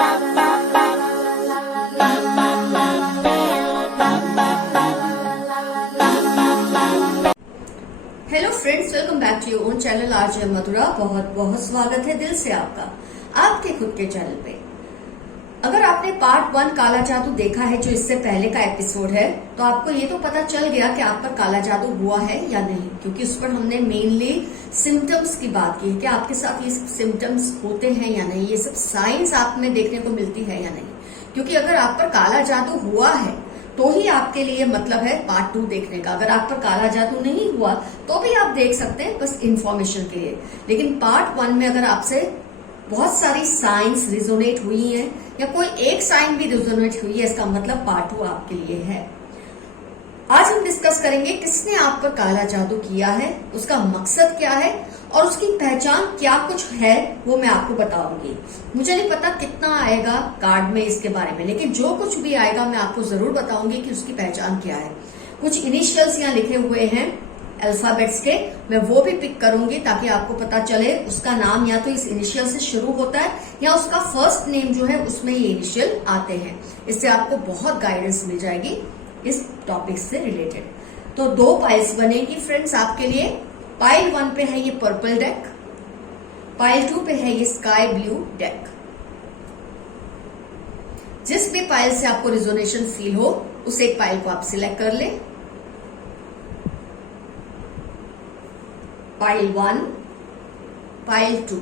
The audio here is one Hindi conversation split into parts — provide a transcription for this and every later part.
Hello friends, welcome back to your own channel RJ Madhura. बहुत बहुत स्वागत है दिल से आपका आपके खुद के चैनल पे। अगर आपने पार्ट 1 काला जादू देखा है, जो इससे पहले का एपिसोड है, तो आपको ये तो पता चल गया कि आप पर काला जादू हुआ है या नहीं, क्योंकि उस पर हमने मेनली सिम्टम्स की बात की है कि आपके साथ ये सिम्टम्स होते हैं या नहीं, ये सब साइंस आप में देखने को मिलती है या नहीं। क्योंकि अगर आप पर काला जादू हुआ है तो ही आपके लिए मतलब है पार्ट 2 देखने का। अगर आप पर काला जादू नहीं हुआ तो भी आप देख सकते हैं, बस इंफॉर्मेशन के लिए। लेकिन पार्ट 1 में अगर आपसे बहुत सारी साइंस रिजोनेट हुई हैं या कोई एक साइन भी रिजोनेट हुई है, इसका मतलब पार्ट 2 आपके लिए है। आज हम डिस्कस करेंगे किसने आप पर काला जादू किया है, उसका मकसद क्या है और उसकी पहचान क्या कुछ है, वो मैं आपको बताऊंगी। मुझे नहीं पता कितना आएगा कार्ड में इसके बारे में, लेकिन जो कुछ भी आएगा मैं आपको जरूर बताऊंगी कि उसकी पहचान क्या है। कुछ इनिशियल्स यहाँ लिखे हुए हैं अल्फाबेट्स के, मैं वो भी पिक करूंगी ताकि आपको पता चले उसका नाम या तो इस इनिशियल से शुरू होता है या उसका फर्स्ट नेम जो है उसमें ये इनिशियल आते हैं। इससे आपको बहुत गाइडेंस मिल जाएगी इस टॉपिक से रिलेटेड। तो 2 पाइल्स बनेगी फ्रेंड्स आपके लिए। पाइल 1 पे है ये पर्पल डेक, पाइल 2 पे है ये स्काई ब्लू डेक। जिस भी पाइल से आपको रिजोनेशन फील हो उस एक पाइल को आप सिलेक्ट कर ले। Pile 1, pile 2।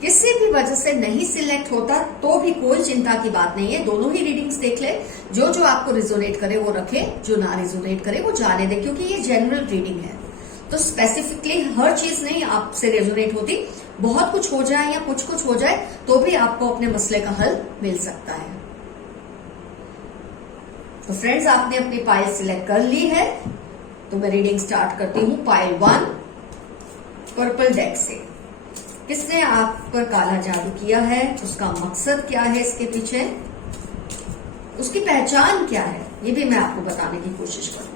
किसी भी वजह से नहीं सिलेक्ट होता तो भी कोई चिंता की बात नहीं है, दोनों ही रीडिंग्स देख ले। जो आपको रिजोनेट करे वो रखे, जो ना रिजोनेट करे वो जाने दे, क्योंकि ये जनरल रीडिंग है। तो स्पेसिफिकली हर चीज नहीं आपसे रिजोनेट होती, बहुत कुछ हो जाए या कुछ हो जाए तो भी आपको अपने मसले का हल मिल सकता है। तो फ्रेंड्स, आपने अपनी पाइल सिलेक्ट कर ली है, तो मैं रीडिंग स्टार्ट करती हूं। पाइल 1 पर्पल डेक से किसने आप पर काला जादू किया है, उसका मकसद क्या है, इसके पीछे उसकी पहचान क्या है, ये भी मैं आपको बताने की कोशिश करूंगी।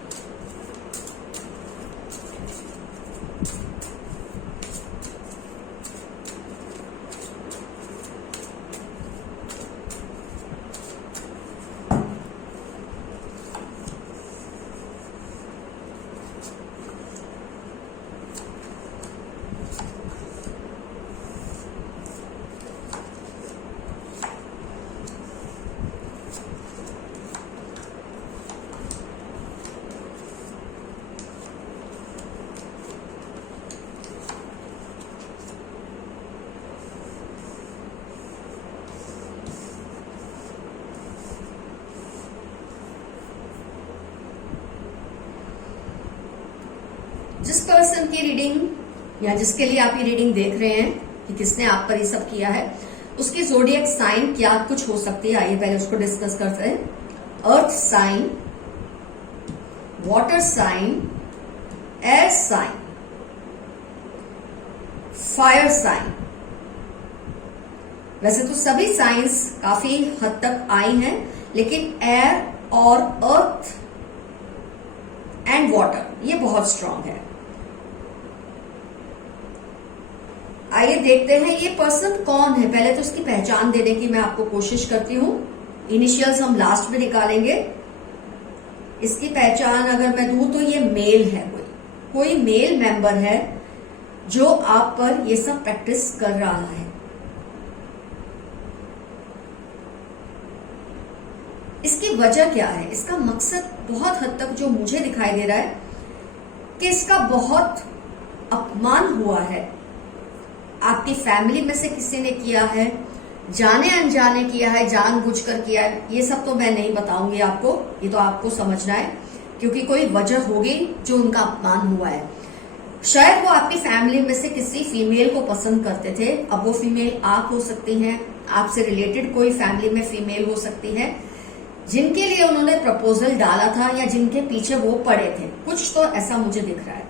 जिस पर्सन की रीडिंग या जिसके लिए आप ये रीडिंग देख रहे हैं कि किसने आप पर ये सब किया है, उसकी ज़ोडिएक साइन क्या कुछ हो सकती है, आइए पहले उसको डिस्कस करते हैं। Earth sign, water sign, air sign, fire sign. वैसे तो सभी साइंस काफी हद तक आई हैं, लेकिन एयर और अर्थ एंड वाटर ये बहुत स्ट्रांग है। आइए देखते हैं ये पर्सन कौन है। पहले तो उसकी पहचान देने की मैं आपको कोशिश करती हूं। इनिशियल्स हम लास्ट में निकालेंगे। इसकी पहचान अगर मैं दूं तो ये मेल है, कोई मेल मेंबर है जो आप पर ये सब प्रैक्टिस कर रहा है। इसकी वजह क्या है, इसका मकसद बहुत हद तक जो मुझे दिखाई दे रहा है कि इसका बहुत अपमान हुआ है। आपकी फैमिली में से किसी ने किया है, जाने अनजाने किया है, जानबूझकर किया है, ये सब तो मैं नहीं बताऊंगी आपको, ये तो आपको समझना है, क्योंकि कोई वजह होगी जो उनका अपमान हुआ है। शायद वो आपकी फैमिली में से किसी फीमेल को पसंद करते थे। अब वो फीमेल आप हो सकती हैं, आपसे रिलेटेड कोई फैमिली में फीमेल हो सकती है जिनके लिए उन्होंने प्रपोजल डाला था या जिनके पीछे वो पड़े थे। कुछ तो ऐसा मुझे दिख रहा है।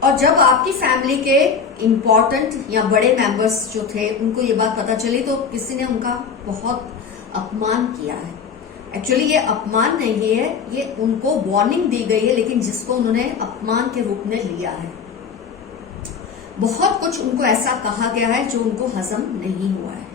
और जब आपकी फैमिली के इम्पोर्टेंट या बड़े मेंबर्स जो थे उनको ये बात पता चली तो किसी ने उनका बहुत अपमान किया है। एक्चुअली ये अपमान नहीं है, ये उनको वार्निंग दी गई है, लेकिन जिसको उन्होंने अपमान के रूप में लिया है। बहुत कुछ उनको ऐसा कहा गया है जो उनको हजम नहीं हुआ है।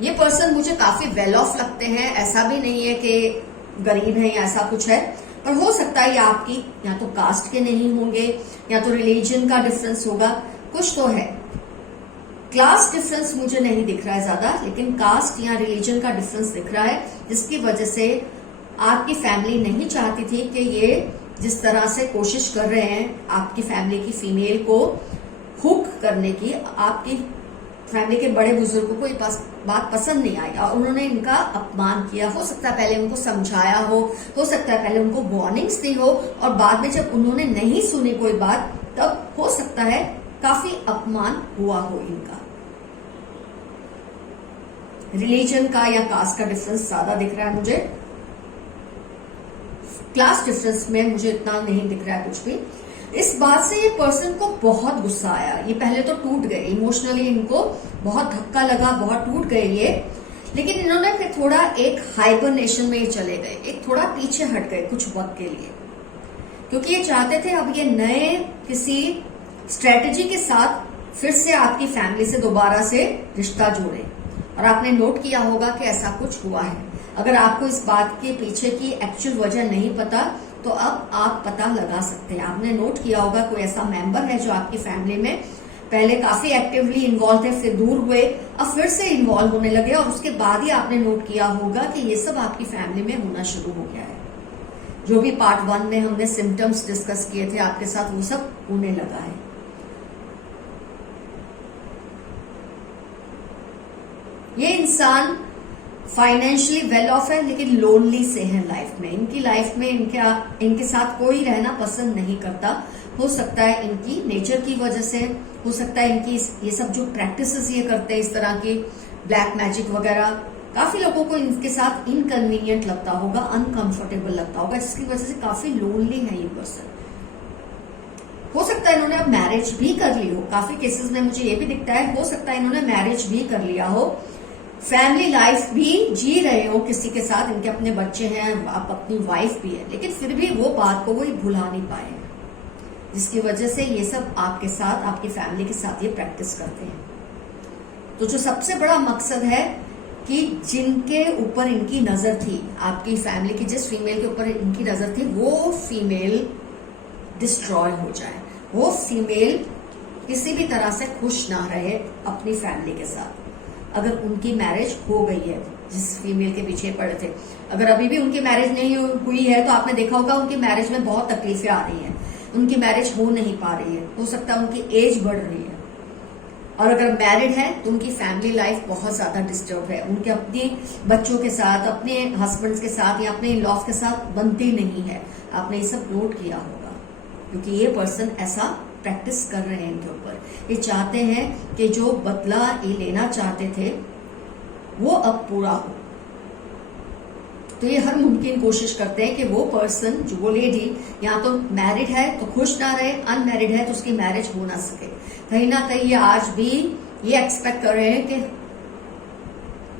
ये पर्सन मुझे काफी वेल ऑफ लगते हैं, ऐसा भी नहीं है कि गरीब है या ऐसा कुछ है, पर हो सकता है ये आपकी या तो कास्ट के नहीं होंगे या तो रिलीजन का डिफरेंस होगा, कुछ तो है। क्लास डिफरेंस मुझे नहीं दिख रहा है ज्यादा, लेकिन कास्ट या रिलीजन का डिफरेंस दिख रहा है, जिसकी वजह से आपकी फैमिली नहीं चाहती थी कि ये जिस तरह से कोशिश कर रहे हैं आपकी फैमिली की फीमेल को हुक करने की, आपकी फैमिली के बड़े बुजुर्गों को ये बात पसंद नहीं आई और उन्होंने इनका अपमान किया। हो सकता है पहले उनको समझाया हो सकता है पहले उनको वार्निंग्स दी हो, और बाद में जब उन्होंने नहीं सुनी कोई बात, तब हो सकता है काफी अपमान हुआ हो इनका। रिलीजन का या कास्ट का डिफरेंस ज्यादा दिख रहा है मुझे, क्लास डिफरेंस में मुझे इतना नहीं दिख रहा है कुछ भी। इस बात से ये पर्सन को बहुत गुस्सा आया, ये पहले तो टूट गए इमोशनली, इनको बहुत धक्का लगा, बहुत टूट गए ये, लेकिन इन्होंने फिर थोड़ा एक हाइबरनेशन में चले गए, एक थोड़ा पीछे हट गए कुछ वक्त के लिए, क्योंकि ये चाहते थे अब ये नए किसी स्ट्रेटेजी के साथ फिर से आपकी फैमिली से दोबारा से रिश्ता जोड़े। और आपने नोट किया होगा कि ऐसा कुछ हुआ है। अगर आपको इस बात के पीछे की एक्चुअल वजह नहीं पता तो अब आप पता लगा सकते हैं। आपने नोट किया होगा कोई ऐसा मेंबर है जो आपकी फैमिली में पहले काफी एक्टिवली इन्वॉल्व थे, फिर दूर हुए, अब फिर से इन्वॉल्व होने लगे, और उसके बाद ही आपने नोट किया होगा कि ये सब आपकी फैमिली में होना शुरू हो गया है। जो भी पार्ट 1 में हमने सिम्टम्स डिस्कस किए थे आपके साथ, वो सब होने लगा है। ये इंसान फाइनेंशियली वेल ऑफ है, लेकिन लोनली से है लाइफ में। इनकी लाइफ में इनके साथ कोई रहना पसंद नहीं करता। हो सकता है इनकी नेचर की वजह से, हो सकता है इनकी ये सब जो प्रैक्टिसेस ये करते हैं इस तरह की ब्लैक मैजिक वगैरह, काफी लोगों को इनके साथ इनकन्वीनियंट लगता होगा, अनकंफर्टेबल लगता होगा, जिसकी वजह से काफी लोनली है ये पर्सन। हो सकता है इन्होंने अब मैरिज भी कर ली हो, काफी केसेस में मुझे ये भी दिखता है, हो सकता है इन्होंने मैरिज भी कर लिया हो, फैमिली लाइफ भी जी रहे हो किसी के साथ, इनके अपने बच्चे हैं, आप अपनी वाइफ भी है, लेकिन फिर भी वो बात को वो भुला नहीं पाए, जिसकी वजह से ये सब आपके साथ, आपकी फैमिली के साथ ये प्रैक्टिस करते हैं। तो जो सबसे बड़ा मकसद है कि जिनके ऊपर इनकी नजर थी, आपकी फैमिली की जिस फीमेल के ऊपर इनकी नजर थी, वो फीमेल डिस्ट्रॉय हो जाए, वो फीमेल किसी भी तरह से खुश ना रहे अपनी फैमिली के साथ। अगर उनकी मैरिज हो गई है, जिस फीमेल के पीछे पड़े थे, अगर अभी भी उनकी मैरिज नहीं हुई है तो आपने देखा होगा उनकी मैरिज में बहुत तकलीफें आ रही हैं, उनकी मैरिज हो नहीं पा रही है, हो सकता है उनकी एज बढ़ रही है। और अगर मैरिड है तो उनकी फैमिली लाइफ बहुत ज्यादा डिस्टर्ब है, उनके अपने बच्चों के साथ, अपने हस्बैंड के साथ या अपने इन-लॉज के साथ बनती नहीं है। आपने ये सब नोट किया होगा, क्योंकि ये पर्सन ऐसा प्रैक्टिस कर रहे हैं इनके ऊपर। ये चाहते हैं कि जो बदला ये लेना चाहते थे वो अब पूरा हो, तो ये हर मुमकिन कोशिश करते हैं कि वो पर्सन, जो वो लेडी या तो मैरिड है तो खुश ना रहे, अनमैरिड है तो उसकी मैरिज हो ना सके। कहीं ना कहीं ये आज भी ये एक्सपेक्ट कर रहे हैं कि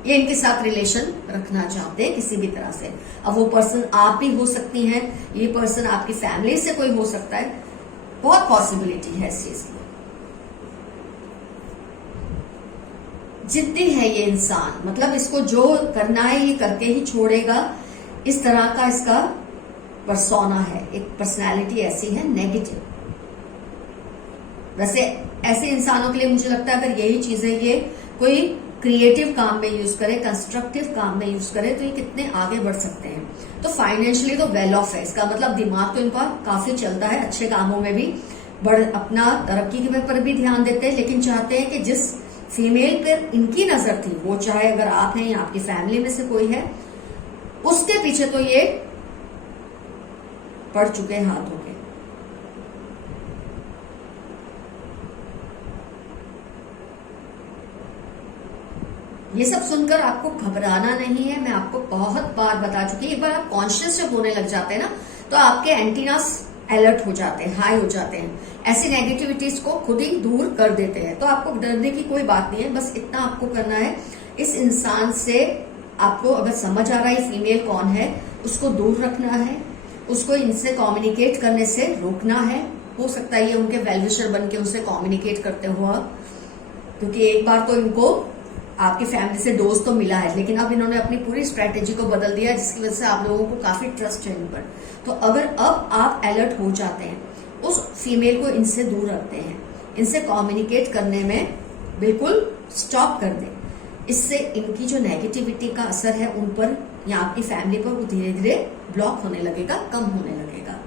ये इनके साथ रिलेशन रखना चाहते हैं किसी भी तरह से। अब वो पर्सन आप भी हो सकती हैं, ये पर्सन आपकी फैमिली से कोई हो सकता है, बहुत पॉसिबिलिटी है इस चीज की। जिद्दी है ये इंसान, मतलब इसको जो करना है ये करके ही छोड़ेगा, इस तरह का इसका पर्सोना है, एक पर्सनालिटी ऐसी है नेगेटिव। वैसे ऐसे इंसानों के लिए मुझे लगता है अगर यही चीजें ये कोई क्रिएटिव काम में यूज करे, कंस्ट्रक्टिव काम में यूज करे, तो ये कितने आगे बढ़ सकते हैं। तो फाइनेंशियली तो वेल ऑफ है, इसका मतलब दिमाग तो इनका काफी चलता है, अच्छे कामों में भी अपना तरक्की के पर भी ध्यान देते हैं, लेकिन चाहते हैं कि जिस फीमेल पर इनकी नजर थी, वो चाहे अगर आप हैं या आपकी फैमिली में से कोई है, उसके पीछे तो ये पड़ चुके हैं हाथों के। ये सब सुनकर आपको घबराना नहीं है, मैं आपको बहुत बार बता चुकी हूँ। एक बार आप कॉन्शियस जब होने लग जाते हैं ना, तो आपके एंटीनास अलर्ट हो जाते हैं, हाई हो जाते हैं, ऐसी नेगेटिविटीज को खुद ही दूर कर देते हैं। तो आपको डरने की कोई बात नहीं है, बस इतना आपको करना है, इस इंसान से आपको अगर समझ आ रहा है फीमेल कौन है, उसको दूर रखना है, उसको इनसे कम्युनिकेट करने से रोकना है, हो सकता है ये उनके वेलविशर बन के उनसे कम्युनिकेट करते हुआ, क्योंकि एक बार तो इनको आपकी फैमिली से डोज तो मिला है, लेकिन अब इन्होंने अपनी पूरी स्ट्रेटेजी को बदल दिया, जिसकी वजह से आप लोगों को काफी ट्रस्ट है इन पर। तो अगर अब आप अलर्ट हो जाते हैं, उस फीमेल को इनसे दूर रखते हैं, इनसे कम्युनिकेट करने में बिल्कुल स्टॉप कर दें, इससे इनकी जो नेगेटिविटी का असर है उन पर या आपकी फैमिली पर वो धीरे धीरे ब्लॉक होने लगेगा, कम होने लगेगा।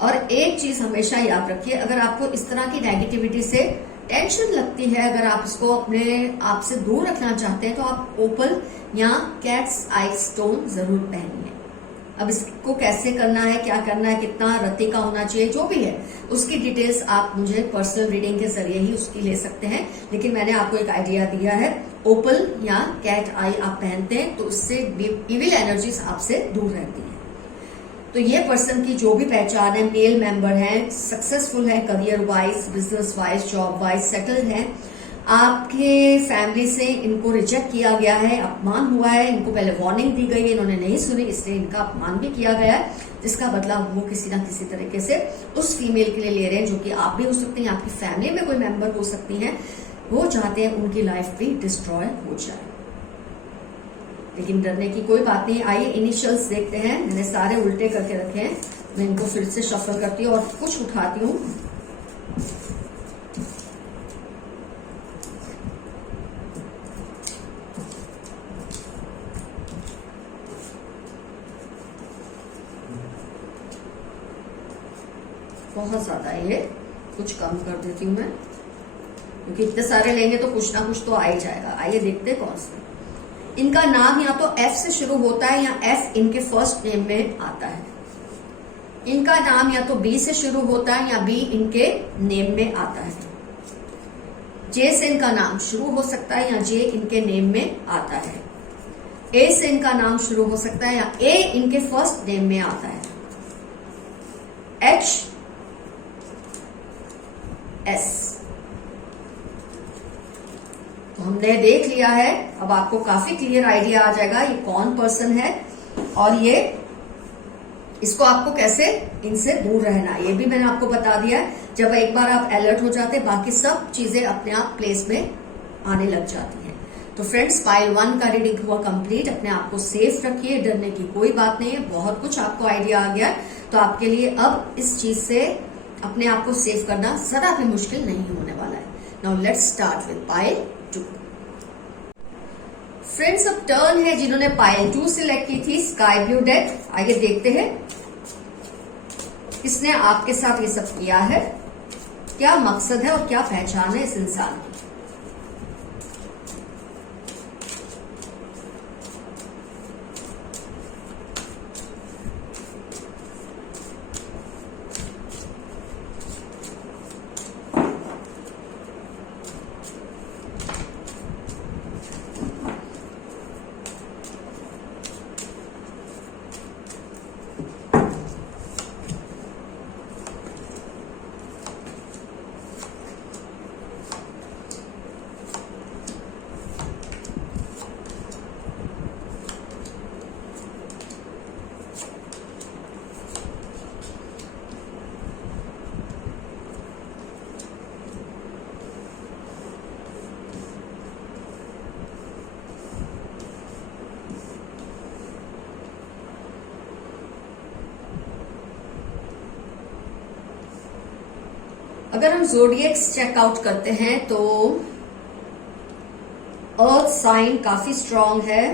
और एक चीज हमेशा याद रखिए, अगर आपको इस तरह की नेगेटिविटी से टेंशन लगती है, अगर आप इसको अपने आप से दूर रखना चाहते हैं, तो आप ओपल या कैट्स आई स्टोन जरूर पहनिए। अब इसको कैसे करना है, क्या करना है, कितना रत्ती का होना चाहिए, जो भी है उसकी डिटेल्स आप मुझे पर्सनल रीडिंग के जरिए ही उसकी ले सकते हैं, लेकिन मैंने आपको एक आइडिया दिया है। ओपल या कैट आई आप पहनते हैं तो उससे इविल एनर्जीज आपसे दूर रहती है। तो ये पर्सन की जो भी पहचान है, मेल मेंबर है, सक्सेसफुल है career wise, business wise, job wise, settled है, आपके फैमिली से इनको रिजेक्ट किया गया है, अपमान हुआ है, इनको पहले वार्निंग दी गई है, इन्होंने नहीं सुनी, इसलिए इनका अपमान भी किया गया है, जिसका बदला वो किसी ना किसी तरीके से उस फीमेल के लिए ले रहे हैं, जो कि आप भी हो सकती हैं, आपकी फैमिली में कोई मेंबर हो सकती हैं। वो चाहते हैं उनकी लाइफ भी डिस्ट्रॉय हो जाए, लेकिन डरने की कोई बात नहीं। आइए इनिशियल्स देखते हैं। मैंने सारे उल्टे करके रखे हैं, मैं इनको फिर से शफल करती हूँ और कुछ उठाती हूँ। बहुत ज्यादा है ये, कुछ कम कर देती हूँ मैं, क्योंकि इतने सारे लेंगे तो कुछ ना कुछ तो आ ही जाएगा। आइए देखते हैं कौन से। इनका नाम या तो एफ से शुरू होता है या एफ इनके फर्स्ट नेम में आता है। इनका नाम या तो बी से शुरू होता है या बी इनके नेम में आता है। जे से इनका नाम शुरू हो सकता है या जे इनके नेम में आता है। ए से इनका नाम शुरू हो सकता है या ए इनके फर्स्ट नेम में आता है। H, S. तो हमने देख लिया है, अब आपको काफी क्लियर आइडिया आ जाएगा ये कौन पर्सन है और ये इसको आपको कैसे इनसे दूर रहना है, ये भी मैंने आपको बता दिया है। जब एक बार आप अलर्ट हो जाते हैं, बाकी सब चीजें अपने आप प्लेस में आने लग जाती हैं। तो फ्रेंड्स, पाइल 1 का रीडिंग हुआ कंप्लीट। अपने आप को सेफ रखिए, डरने की कोई बात नहीं है, बहुत कुछ आपको आइडिया आ गया। तो आपके लिए अब इस चीज से अपने आप को सेव करना जरा भी मुश्किल नहीं होने वाला है। Now let's start with pile 2। Friends, अब टर्न है जिन्होंने पाइल 2 सिलेक्ट की थी, स्काई ब्लू डेक। आइए देखते हैं किसने आपके साथ ये सब किया है, क्या मकसद है और क्या पहचान है इस इंसान की। अगर हम ज़ोडिएक्स चेकआउट करते हैं तो अर्थ साइन काफी स्ट्रांग है,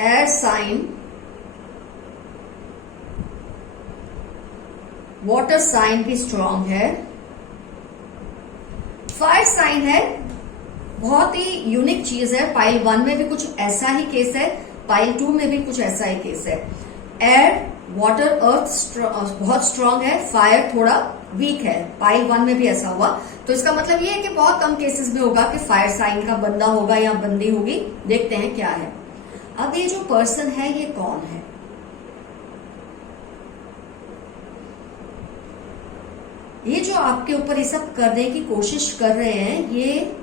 एयर साइन, वाटर साइन भी स्ट्रांग है, फायर साइन है। बहुत ही यूनिक चीज है। पाइल 1 में भी कुछ ऐसा ही केस है, पाइल 2 में भी कुछ ऐसा ही केस है। एयर, वाटर, अर्थ बहुत स्ट्रांग है, फायर थोड़ा वीक है। पाइल 1 में भी ऐसा हुआ, तो इसका मतलब ये है कि बहुत कम केसेस में होगा कि फायर साइन का बंदा होगा या बंदी होगी। देखते हैं क्या है। अब ये जो पर्सन है ये कौन है? ये जो आपके ऊपर ये सब करने की कोशिश कर रहे हैं, ये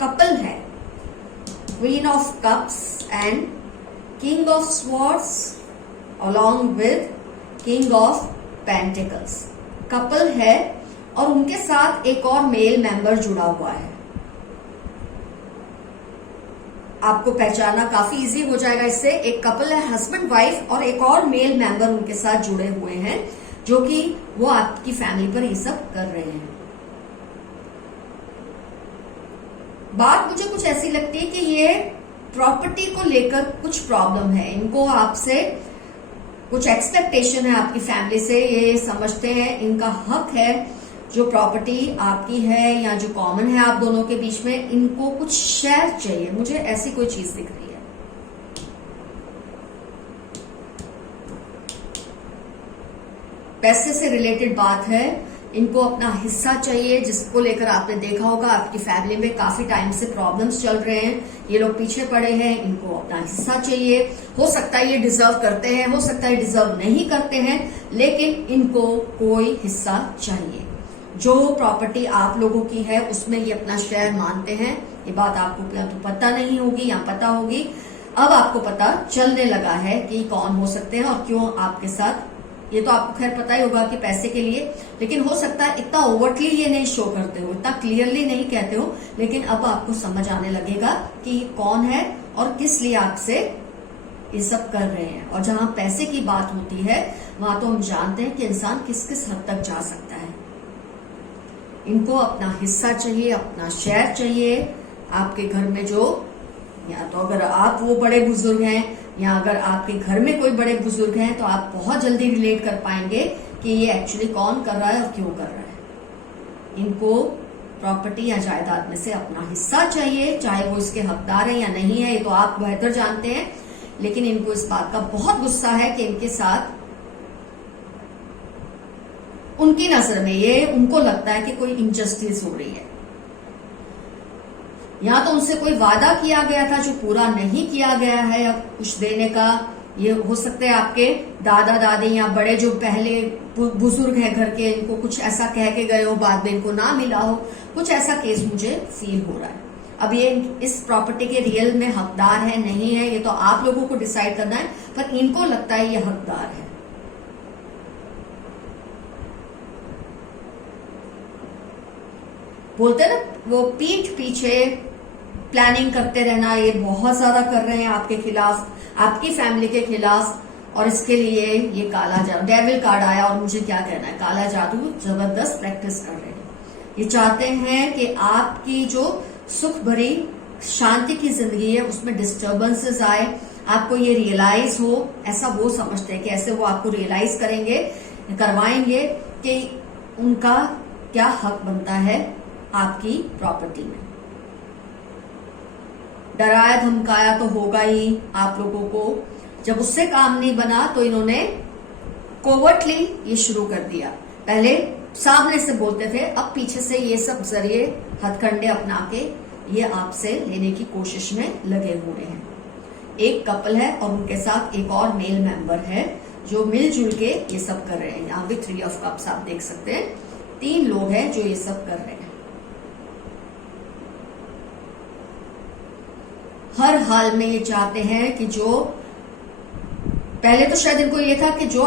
कपल है, queen of cups and king of swords along with king of pentacles. Couple है और उनके साथ एक और मेल मेंबर जुड़ा हुआ है। आपको पहचानना काफी इजी हो जाएगा इससे। एक कपल है, हस्बैंड वाइफ, और एक और मेल मेंबर उनके साथ जुड़े हुए हैं, जो कि वो आपकी फैमिली पर ये सब कर रहे हैं। बात मुझे कुछ ऐसी लगती है कि ये प्रॉपर्टी को लेकर कुछ प्रॉब्लम है। इनको आपसे कुछ एक्सपेक्टेशन है, आपकी फैमिली से। ये समझते हैं इनका हक है, जो प्रॉपर्टी आपकी है या जो कॉमन है आप दोनों के बीच में, इनको कुछ शेयर चाहिए। मुझे ऐसी कोई चीज दिख रही है। पैसे से रिलेटेड बात है, इनको अपना हिस्सा चाहिए, जिसको लेकर आपने देखा होगा आपकी फैमिली में काफी टाइम से प्रॉब्लम्स चल रहे हैं, ये लोग पीछे पड़े हैं, इनको अपना हिस्सा चाहिए। हो सकता है ये डिजर्व करते हैं, हो सकता है डिजर्व नहीं करते हैं, लेकिन इनको कोई हिस्सा चाहिए। जो प्रॉपर्टी आप लोगों की है उसमें ये अपना शेयर मानते हैं। ये बात आपको या तो पता नहीं होगी या पता होगी। अब आपको पता चलने लगा है कि कौन हो सकते हैं और क्यों आपके साथ। ये तो आपको खैर पता ही होगा कि पैसे के लिए, लेकिन हो सकता है इतना ओवरटली ये नहीं शो करते हो, इतना क्लियरली नहीं कहते हो, लेकिन अब आपको समझ आने लगेगा कि कौन है और किस लिए आपसे ये सब कर रहे हैं। और जहां पैसे की बात होती है वहां तो हम जानते हैं कि इंसान किस किस हद तक जा सकता है। इनको अपना हिस्सा चाहिए, अपना शेयर चाहिए। आपके घर में जो, या तो अगर आप वो बड़े बुजुर्ग हैं या अगर आपके घर में कोई बड़े बुजुर्ग हैं, तो आप बहुत जल्दी रिलेट कर पाएंगे कि ये एक्चुअली कौन कर रहा है और क्यों कर रहा है। इनको प्रॉपर्टी या जायदाद में से अपना हिस्सा चाहिए, चाहे वो इसके हकदार है या नहीं है, ये तो आप बेहतर जानते हैं। लेकिन इनको इस बात का बहुत गुस्सा है कि इनके साथ, उनकी नजर में ये, उनको लगता है कि कोई इनजस्टिस हो रही है। या तो उनसे कोई वादा किया गया था जो पूरा नहीं किया गया है, या कुछ देने का। ये हो सकता है आपके दादा दादी या बड़े जो पहले बुजुर्ग हैं घर के, इनको कुछ ऐसा कह के गए हो, बाद में इनको ना मिला हो। कुछ ऐसा केस मुझे फील हो रहा है। अब ये इस प्रॉपर्टी के रियल में हकदार है नहीं है, ये तो आप लोगों को डिसाइड करना है, पर इनको लगता है ये हकदार है। बोलते ना वो पीठ पीछे प्लानिंग करते रहना, ये बहुत ज्यादा कर रहे हैं आपके खिलाफ, आपकी फैमिली के खिलाफ। और इसके लिए ये काला जादू, डेविल कार्ड आया, और मुझे क्या कहना है, काला जादू जबरदस्त प्रैक्टिस कर रहे हैं। ये चाहते हैं कि आपकी जो सुख भरी शांति की जिंदगी है उसमें डिस्टर्बेंसेस आए, आपको ये रियलाइज हो। ऐसा वो समझते हैं कि ऐसे वो आपको रियलाइज करेंगे, करवाएंगे कि उनका क्या हक बनता है आपकी प्रॉपर्टी में। डराया धमकाया तो होगा ही आप लोगों को। जब उससे काम नहीं बना तो इन्होंने कोवर्टली ये शुरू कर दिया। पहले सामने से बोलते थे, अब पीछे से ये सब जरिए हथकंडे अपना के ये आपसे लेने की कोशिश में लगे हुए हैं। एक कपल है और उनके साथ एक और मेल मेंबर है जो मिलजुल के ये सब कर रहे हैं। यहाँ भी 3 ऑफ कप्स आप देख सकते हैं, 3 लोग हैं जो ये सब कर रहे हैं। हर हाल में ये चाहते हैं कि जो, पहले तो शायद इनको ये था कि जो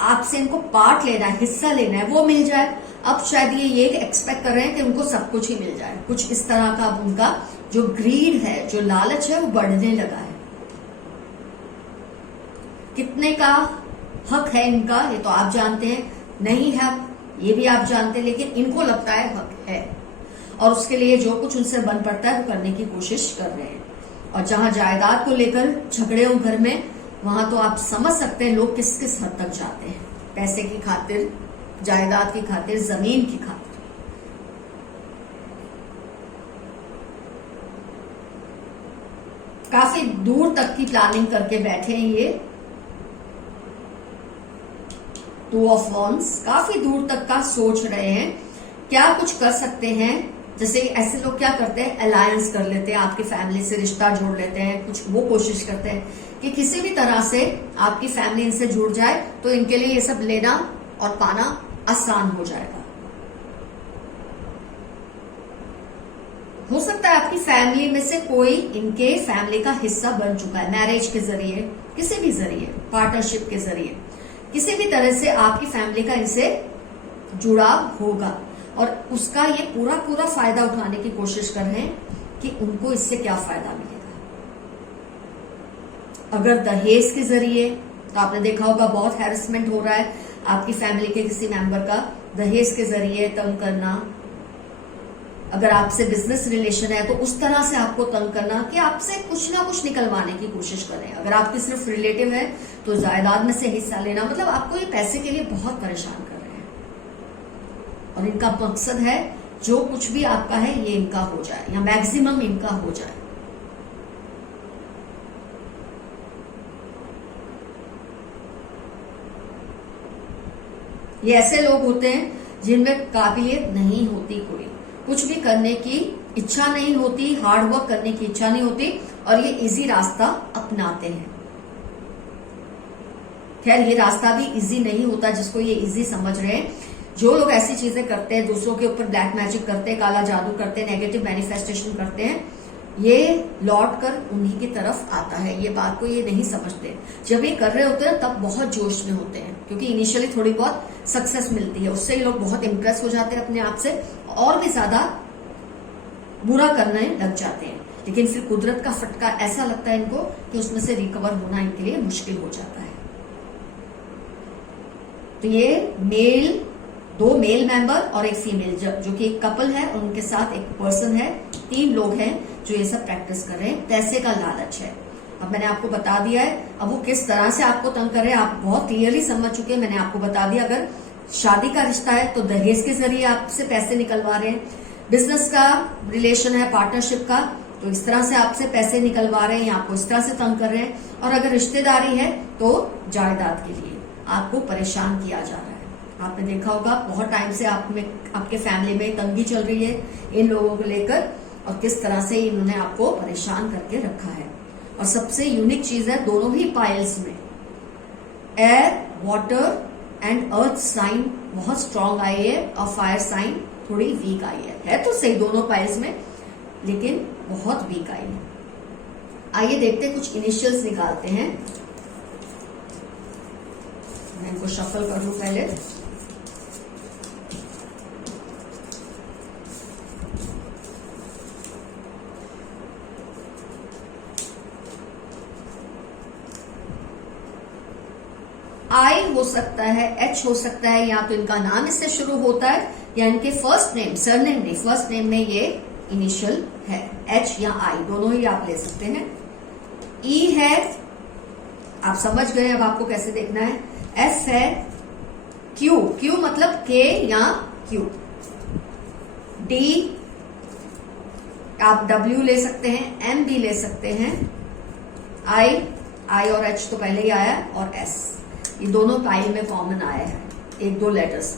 आपसे इनको पार्ट लेना है, हिस्सा लेना है, वो मिल जाए। अब शायद ये एक्सपेक्ट कर रहे हैं कि उनको सब कुछ ही मिल जाए। कुछ इस तरह का उनका जो ग्रीड है, जो लालच है, वो बढ़ने लगा है। कितने का हक है इनका ये तो आप जानते हैं, नहीं है ये भी आप जानते हैं, लेकिन इनको लगता है हक है और उसके लिए जो कुछ उनसे बन पड़ता है वो करने की कोशिश कर रहे हैं। और जहां जायदाद को लेकर झगड़े हो घर में, वहां तो आप समझ सकते हैं लोग किस किस हद तक जाते हैं, पैसे की खातिर, जायदाद की खातिर, जमीन की खातिर। काफी दूर तक की प्लानिंग करके बैठे हैं ये 2 ऑफ वॉन्ड्स, काफी दूर तक का सोच रहे हैं क्या कुछ कर सकते हैं। जैसे ऐसे लोग क्या करते हैं, अलायंस कर लेते हैं, आपकी फैमिली से रिश्ता जोड़ लेते हैं, कुछ वो कोशिश करते हैं कि किसी भी तरह से आपकी फैमिली इनसे जुड़ जाए तो इनके लिए ये सब लेना और पाना आसान हो जाएगा। हो सकता है आपकी फैमिली में से कोई इनके फैमिली का हिस्सा बन चुका है, मैरिज के जरिए, किसी भी जरिए, पार्टनरशिप के जरिए, किसी भी तरह से आपकी फैमिली का इनसे जुड़ाव होगा और उसका ये पूरा पूरा फायदा उठाने की कोशिश कर रहे हैं कि उनको इससे क्या फायदा मिलेगा। अगर दहेज के जरिए, तो आपने देखा होगा बहुत हैरेसमेंट हो रहा है आपकी फैमिली के किसी मेंबर का दहेज के जरिए तंग करना। अगर आपसे बिजनेस रिलेशन है तो उस तरह से आपको तंग करना कि आपसे कुछ ना कुछ निकलवाने की कोशिश करें। अगर आपकी सिर्फ रिलेटिव है तो जायदाद में से हिस्सा लेना, मतलब आपको ये पैसे के लिए बहुत परेशान कर रहे हैं और इनका मकसद है जो कुछ भी आपका है ये इनका हो जाए या मैक्सिमम इनका हो जाए। ये ऐसे लोग होते हैं जिनमें काबिलियत नहीं होती, कोई कुछ भी करने की इच्छा नहीं होती, हार्ड वर्क करने की इच्छा नहीं होती और ये इजी रास्ता अपनाते हैं। खैर ये रास्ता भी इजी नहीं होता जिसको ये इजी समझ रहे हैं। जो लोग ऐसी चीजें करते हैं, दूसरों के ऊपर ब्लैक मैजिक करते हैं, काला जादू करते हैं, नेगेटिव मैनिफेस्टेशन करते हैं, ये लौट कर उन्हीं की तरफ आता है। ये बात को ये नहीं समझते। जब ये कर रहे होते हैं तब बहुत जोश में होते हैं क्योंकि इनिशियली थोड़ी बहुत सक्सेस मिलती है, उससे ये लोग बहुत इंप्रेस हो जाते हैं अपने आप से और भी ज्यादा बुरा करने लग जाते हैं। लेकिन फिर कुदरत का फटका ऐसा लगता है इनको कि उसमें से रिकवर होना इनके लिए मुश्किल हो जाता है। तो ये दो मेल मेंबर और एक फीमेल जो कि एक कपल है और उनके साथ एक पर्सन है, 3 लोग हैं जो ये सब प्रैक्टिस कर रहे हैं। पैसे का लालच है। अब मैंने आपको बता दिया है, अब वो किस तरह से आपको तंग कर रहे हैं आप बहुत क्लियरली समझ चुके हैं। मैंने आपको बता दिया, अगर शादी का रिश्ता है तो दहेज के जरिए आपसे पैसे निकलवा रहे हैं, बिजनेस का रिलेशन है, पार्टनरशिप का, तो इस तरह से आपसे पैसे निकलवा रहे हैं, आपको इस तरह से तंग कर रहे हैं। और अगर रिश्तेदारी है तो जायदाद के लिए आपको परेशान किया जा रहा है। आपने देखा होगा बहुत टाइम से आपके फैमिली में तंगी चल रही है इन लोगों को लेकर और किस तरह से इन्होंने आपको परेशान करके रखा है। और सबसे यूनिक चीज है दोनों ही पाइल्स में air, water and earth sign बहुत स्ट्रांग आई है और फायर साइन थोड़ी वीक आई है तो सही दोनों पाइल्स में, लेकिन बहुत वीक आई है। आइए देखते हैं, कुछ इनिशियल्स निकालते हैं। मैं इनको शफल कर लूं पहले। आई हो सकता है, एच हो सकता है, या तो इनका नाम इससे शुरू होता है या इनके फर्स्ट नेम, सरनेम नहीं, फर्स्ट नेम में ये इनिशियल है, एच या आई दोनों ही आप ले सकते हैं। ई है, आप समझ गए अब आपको कैसे देखना है। एफ है, क्यू, क्यू मतलब के या क्यू। डी, आप डब्ल्यू ले सकते हैं, एम भी ले सकते हैं। आई और एच तो पहले ही आया और एस, ये दोनों पाइल में कॉमन आया है, 1-2 लेटर्स।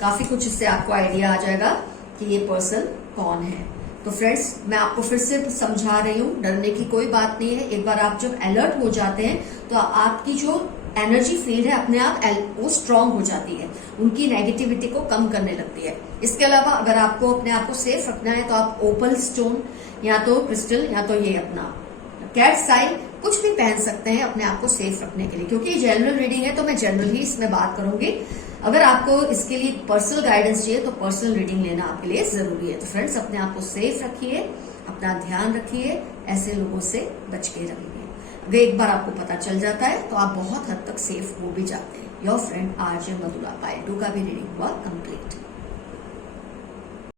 काफी कुछ इससे आपको आइडिया आ जाएगा कि ये पर्सन कौन है। तो फ्रेंड्स मैं आपको फिर से समझा रही हूँ, डरने की कोई बात नहीं है। एक बार आप जब अलर्ट हो जाते हैं तो आपकी जो एनर्जी फील्ड है अपने आप वो स्ट्रांग हो जाती है, उनकी नेगेटिविटी को कम करने लगती है। इसके अलावा अगर आपको अपने आप को सेफ रखना है तो आप ओपल स्टोन या तो क्रिस्टल या तो ये अपना कैट साइन कुछ भी पहन सकते हैं अपने आप को सेफ रखने के लिए, क्योंकि जनरल रीडिंग है तो मैं जनरल ही इसमें बात करूंगी। अगर आपको इसके लिए पर्सनल गाइडेंस चाहिए तो पर्सनल रीडिंग लेना आपके लिए जरूरी है। तो फ्रेंड्स अपने आप को सेफ रखिए, अपना ध्यान रखिए, ऐसे लोगों से बच के रहिए। अगर एक बार आपको पता चल जाता है तो आप बहुत हद तक सेफ हो भी जाते हैं। Your friend RJ Mathura, pile 2 का भी रीडिंग हुआ कंप्लीट।